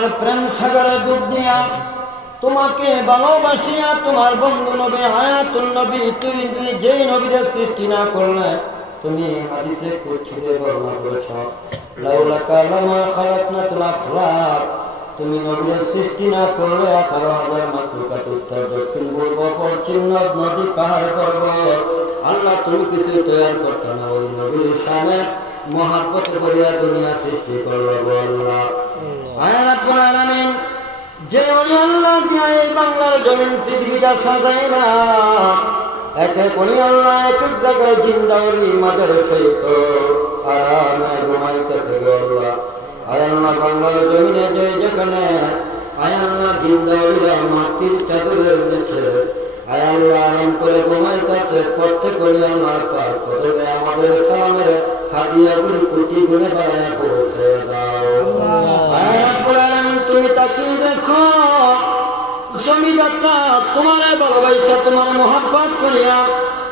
তোমার প্রেম সাগরে ডুব দিয়া তোমাকে ভালোবাসিয়া তোমার বন্ধু নবী হায়াতুন নবী তুই যেই নবীদের সৃষ্টি না করলে তুমি হাদিসে কুদসিতে বর্ণনা করেছো লাউলাকা লামা খালাকনাতুল আখলাক তুমি নবীদের সৃষ্টি না করলে 18,000 মাখলুকাত উত্তর দক্ষিণ পূর্ব পশ্চিম নদী পাহাড় পর্বত আল্লাহ তুমি কিছু তৈরি করতে না ওই নবীর শানে মহাব্বত করিয়া দুনিয়া সৃষ্টি করলো আল্লাহ রাব্বুল আলামিন যে ওলি আল্লাহ দিয়া এই বাংলার জমিন পৃথিবীটা সাজাইলা এক এক ওলি আল্লাহ এক এক জায়গায় জিন্দা ওলি মাজার সহিত আরামে ঘুমাইতেছে আল্লাহ আল্লাহ বাংলার জমিনে যে যেখানে আল্লাহ জিন্দা ওলিরা মাটির চাদরের নিচে আল্লাহ আরাম করে ঘুমাইতেছে প্রত্যেক ওলি আল্লাহ পাক করে আমাদের সালামের হাদিয়াগুলি কোটি গুণে বাড়ায় পৌঁছে দাও তুমি তাকিয়ে দেখো জমিদারটা তোমার ভালোবাসা তোমার মহাব্বত করিয়া